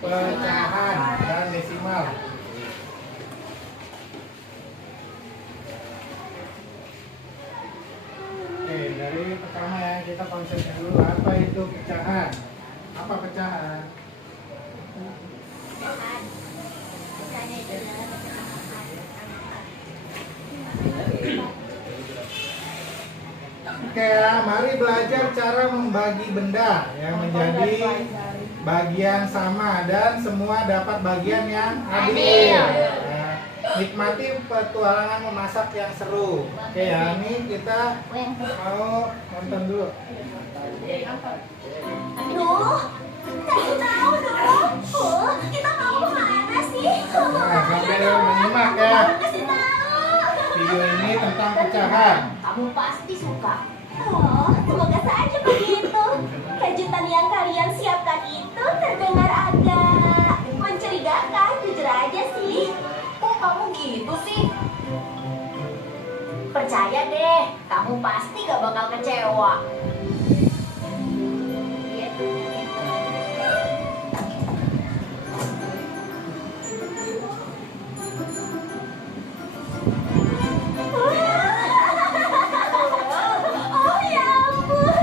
pecahan dan desimal. Oke, dari pertama ya kita konsepnya dulu, apa itu pecahan? Apa pecahan? Oke ya, mari belajar cara membagi benda yang menjadi bagian sama dan semua dapat bagian yang adil. Ya, nikmati petualangan memasak yang seru. Oke ya, ini kita mau nonton dulu. Aduh, kasih tahu dong. Kita mau kemana sih? Nah, sambil menyimak ya. Kasih tahu. Video ini tentang pecahan. Kamu pasti suka. Semoga saja begitu. Kejutan yang kalian siapkan itu terdengar agak mencurigakan, jujur aja sih. Kok kamu gitu sih? Percaya deh, kamu pasti gak bakal kecewa. Oh ya ampun.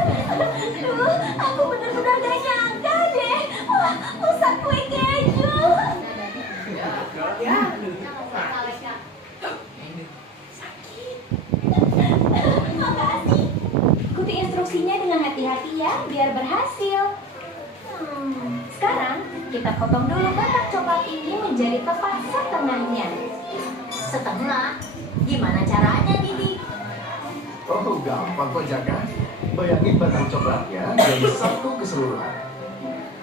Duh, aku bener-bener gak nyangka deh. Wah, pusat kue keju. Makasih. Ikuti instruksinya dengan hati-hati ya, biar berhasil. Sekarang kita potong dulu kotak coklat ini menjadi tepat setengahnya. Setengah? Gimana caranya, Didi? Oh, gampang kok Jaka. Bayangin batang coklatnya jadi satu keseluruhan.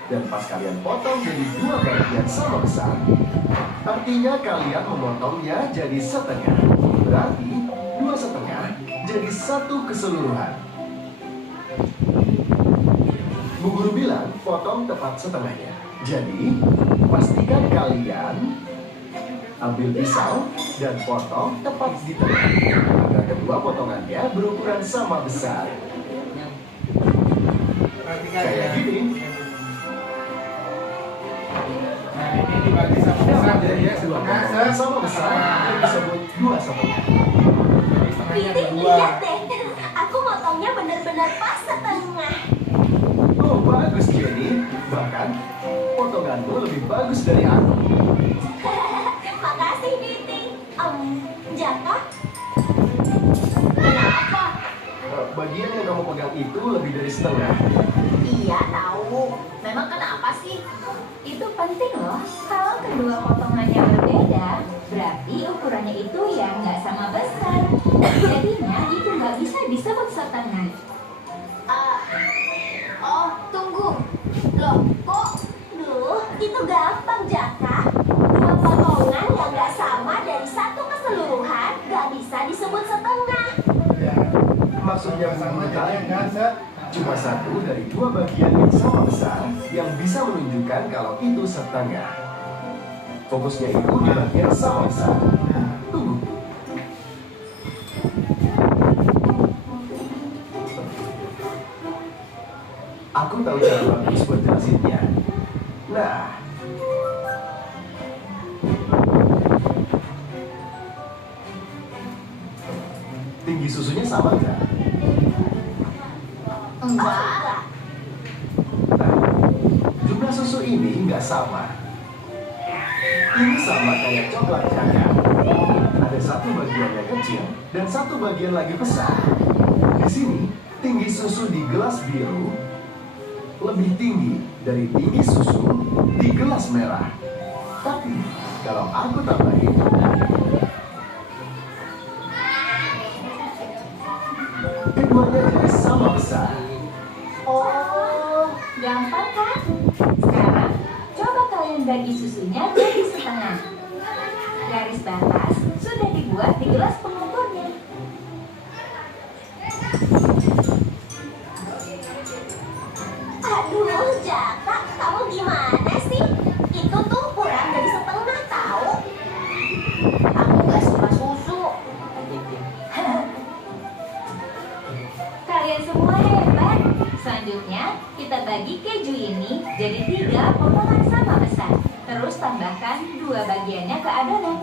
Dan pas kalian potong jadi dua bagian sama besar, artinya kalian memotongnya jadi setengah. Berarti dua setengah jadi satu keseluruhan. Bu guru bilang potong tepat setengahnya. Jadi, pastikan kalian ambil pisau dan potong tepat di tengah agar kedua potongannya berukuran sama besar. Perhatikan ya. Kayak gini. Nah, ini dibagi sama besar jadi ya Dua setengah potongan sama besar yang disebut dua setengah. Jadi setengahnya ada Didi, dua. lihat deh. Aku motongnya benar-benar pas setengah. Oh, bagus Jenny. Bahkan potonganmu lebih bagus dari aku. Makasih, Didi. Jaka? Kenapa? Bagian yang kamu pegang itu lebih dari setengah. Iya, tahu. Memang kenapa sih? Itu penting loh. Kalau kedua potongannya berbeda, berarti ukurannya itu ya nggak sama besar. Jadinya itu nggak bisa disebut setengah. Oh, tunggu. Loh, kok? Duh, itu gampang, Jaka. Dua potongan yang nggak sama dari satu keseluruhan nggak bisa disebut setengah. Ya, Maksudnya sama sama jadi enggak se. cuma satu dari dua bagian yang sama besar yang bisa menunjukkan kalau itu setengah. Fokusnya itu di bagian sama besar. Tunggu. Aku tahu cara bagus buat jelasinnya. Nah, tinggi susunya sama nggak? Enggak. Nah, jumlah susu ini nggak sama. Ini sama kayak coklat Jaka. Ada satu bagian yang kecil dan satu bagian lagi besar. Di sini, tinggi susu di gelas biru lebih tinggi dari tinggi susu di gelas merah. Tapi, kalau aku tambahin, keduanya jadi sama besar. Oh, gampang kan? Sekarang, coba kalian bagi susunya jadi setengah. Garis batas sudah dibuat di gelas pengukurnya. Aduh, Jaka, kamu gimana sih? Itu tuh kurang dari setengah tahu. Aku nggak suka susu. Kalian semua hebat. Selanjutnya, kita bagi keju ini jadi 3 potongan sama besar. Terus tambahkan 2 bagiannya ke adonan.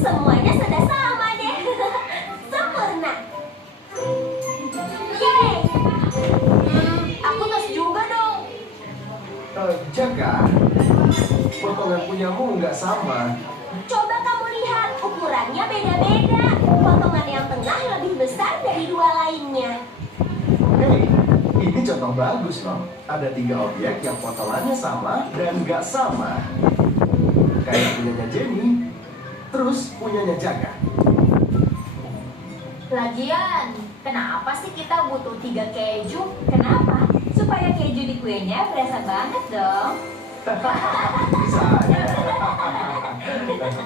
Semuanya sudah sama deh. Sempurna. Yeay. Aku tes juga dong. Jaga, potongan punyamu nggak sama. Coba kamu lihat, ukurannya beda-beda. Potongan yang tengah lebih besar dari 2 lainnya. Hei, ini contoh bagus loh. Ada 3 objek yang potongannya sama dan nggak sama. Kayak punyanya Jenny, terus punyanya Jaga. Lagian, kenapa sih kita butuh 3 keju? Kenapa? Supaya keju di kuenya berasa banget dong. Bisa aja.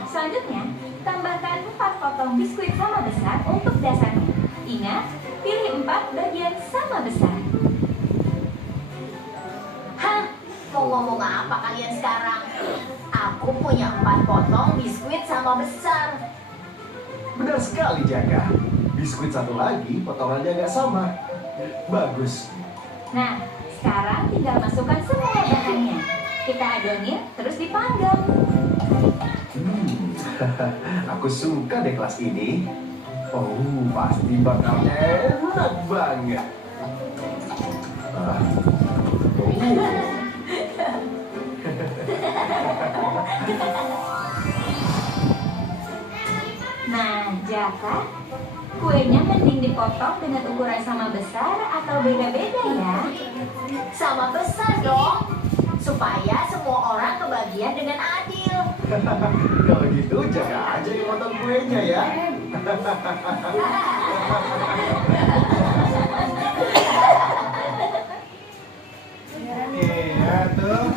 Selanjutnya, tambahkan 4 potong biskuit sama besar untuk dasarnya. Ingat, pilih 4 bagian sama besar. Hah? Mau ngomong apa kalian sekarang? Aku punya 4 potong biskuit sama besar. Benar sekali, Jaga. Biskuit satu lagi potongannya nggak sama. Bagus. Nah, sekarang tinggal masukkan semua bahannya. Kita adonin, terus dipanggang. Aku suka deh kelas ini. Oh, pasti bakal enak banget. Ah. Nah, Jaka, kuenya mending dipotong dengan ukuran sama besar atau beda-beda ya? Sama besar dong. Supaya semua orang kebagian dengan adil. Kalau gitu, Jaga aja yang potong kuenya ya. Oke, ya tuh.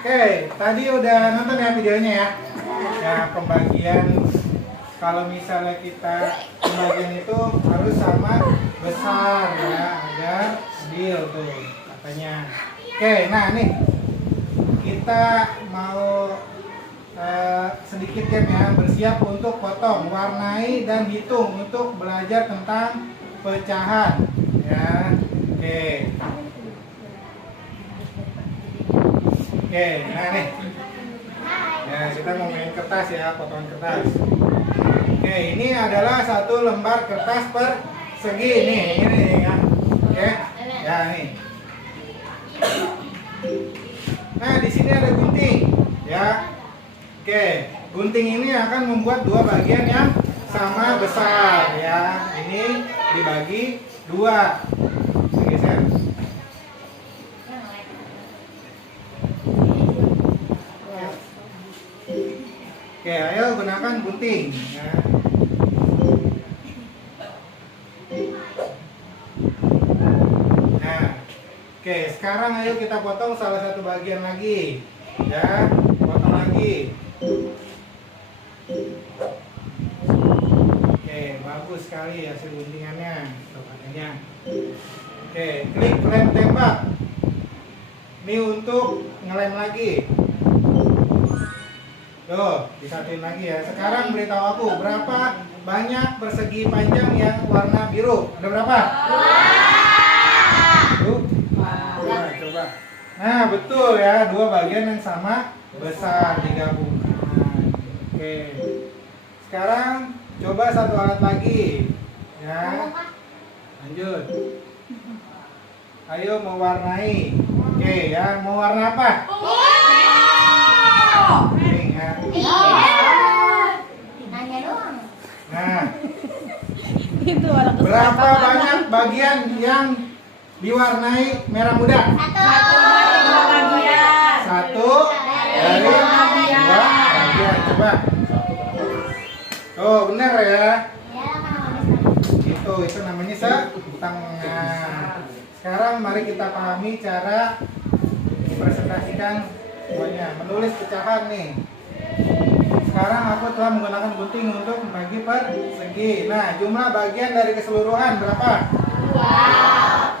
Oke, tadi udah nonton ya videonya ya. Ya, pembagian kalau misalnya kita pembagian itu harus sama besar ya, agar adil tuh katanya. Oke, nah nih kita mau sedikit game ya, bersiap untuk potong, warnai dan hitung untuk belajar tentang pecahan ya. Oke, nah nih. Ya, kita mau main kertas ya, potongan kertas. Oke, ini adalah 1 lembar kertas persegi nih, ini ya. Oke. Ya, nih. Nah, di sini ada gunting, ya. Oke, gunting ini akan membuat 2 bagian yang sama besar ya. Ini dibagi 2. Geser. Oke, ayo gunakan gunting ya. Nah, oke, sekarang ayo kita potong salah satu bagian lagi ya, potong lagi. Oke, bagus sekali hasil guntingannya. Tuh katanya. Oke, klik lem tembak. Ini untuk ngelem lagi. Tuh, disatuin lagi ya. Sekarang beritahu aku berapa banyak persegi panjang yang warna biru. Ada berapa? Tuh. Coba. Nah, betul ya, 2 bagian yang sama besar digabungkan. Oke. Sekarang coba 1 alat lagi. Ya. Lanjut. Ayo mewarnai. Oke ya, mau warna apa? Pink ya. Nanya doang. Nah, berapa banyak bagian yang diwarnai merah muda? 1 dari 2 bagian. Coba. Tuh, benar ya. Itu namanya setengah. Sekarang mari kita pahami cara presentasikan semuanya. Menulis pecahan nih. Sekarang aku setelah menggunakan gunting untuk membagi persegi. Nah, jumlah bagian dari keseluruhan berapa?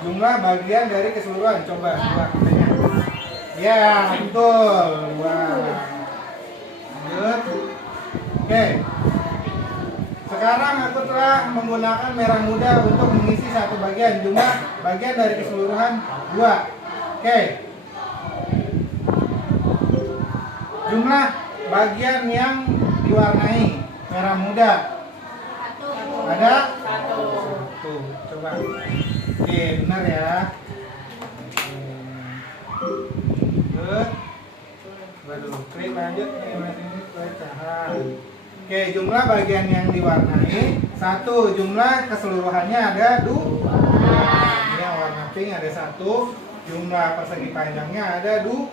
2. Jumlah bagian dari keseluruhan, coba katanya. Ya, betul. 2. Lanjut. Oke. Sekarang aku telah menggunakan merah muda untuk mengisi satu bagian. Jumlah bagian dari keseluruhan 2. Oke. Jumlah bagian yang diwarnai merah muda. Ada? 1. Coba. Oke, benar ya. Good. Waduh, klik lanjut nih, ini pecahan. Oke, jumlah bagian yang diwarnai 1, jumlah keseluruhannya ada 2. Ini yang warna pink ada 1, jumlah persegi panjangnya ada 2.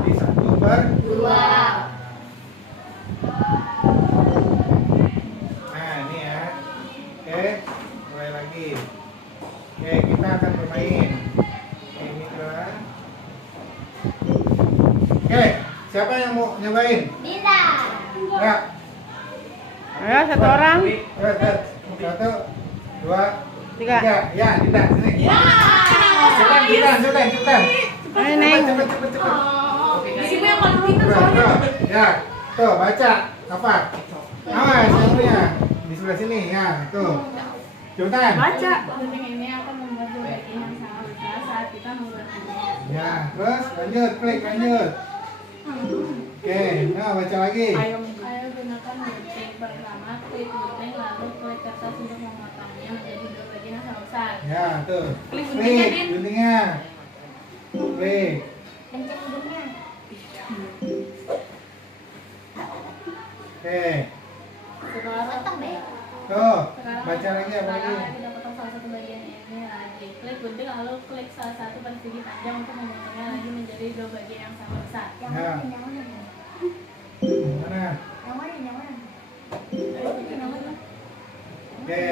Jadi 1/2. Nah, ini ya. Oke, mulai lagi. Oke, kita akan bermain. Oke, ini adalah. Oke, siapa yang mau nyobain? Dinda. Ya. Ayo, satu orang. 1, 2, 3. 3. Ya, Dinda sini. Cepetan. Ayo, Neng. Cepet. Siapa yang paling pintar soalnya? Ya, tuh baca apa? Awas, yang punya di sebelah sini ya, tuh. Cepetan. Baca. Gunting ini akan membuat bagian yang sangat besar saat kita menggunakannya. Ya, terus klik lanjut. Oke, nah baca lagi. Ayo gunakan gunting. Pertama, klik gunting, lalu klik kertas untuk memotongnya menjadi dua bagian yang sama besar. Ya, tuh. Klik guntingnya, Din. guntingnya. Klik. Pencet hidungnya. Oke. Setelah Potong deh. Tuh, sekarang baca lagi apa lagi? kita potong salah satu bagian ini lagi. Klik gunting, lalu klik salah satu persegi panjang untuk memotongnya lagi menjadi dua bagian yang sama besar. Ya. Yang mana? Mana? Yang mana? Oke,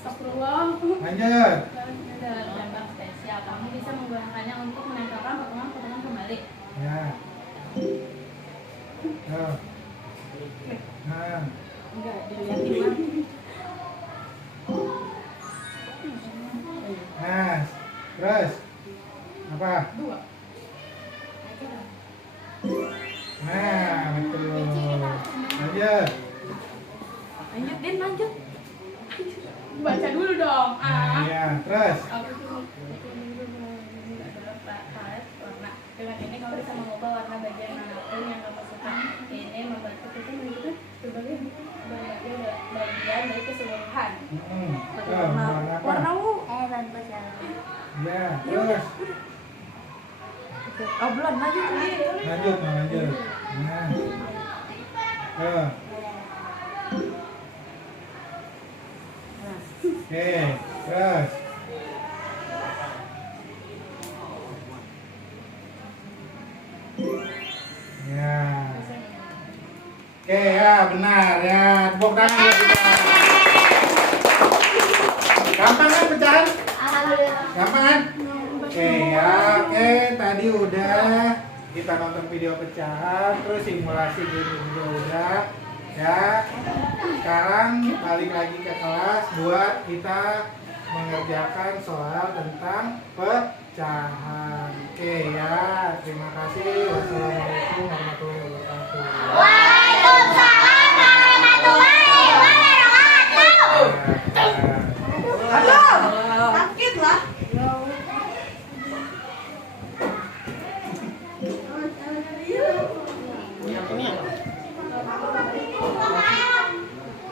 Astagfirullah. lanjut. Sekarang ini adalah gambar spesial. Kamu bisa menggunakannya untuk menempelkan potongan-potongan kembali. Ya. Tuh. Nah, Enggak, dilihatin lah. nah, terus apa? 2. Nah, betul. Lanjut. Lanjut, Din, lanjut. Baca dulu dong. Nah, ya, terus. Aku tuh adalah palet warna. Dengan ini kamu bisa mengubah warna bagian manapun yang kamu suka. Ini membantu kita menunjukkan berbagai bagian dari keseluruhan. Tuh, warna apa? Bagus ya. Ya, terus. Oh, belum, lanjut. Lanjut. Nah. Tuh. Oke, terus. Ya. Oke, ya benar ya. Tepuk tangan buat kita. Gampang kan pecahan? Alhamdulillah. Gampang kan? Oke ya, oke tadi udah kita nonton video pecahan, terus simulasi game juga udah ya. Sekarang balik lagi ke kelas buat kita mengerjakan soal tentang pecahan. Oke ya, terima kasih. Wassalamualaikum warahmatullahi wabarakatuh.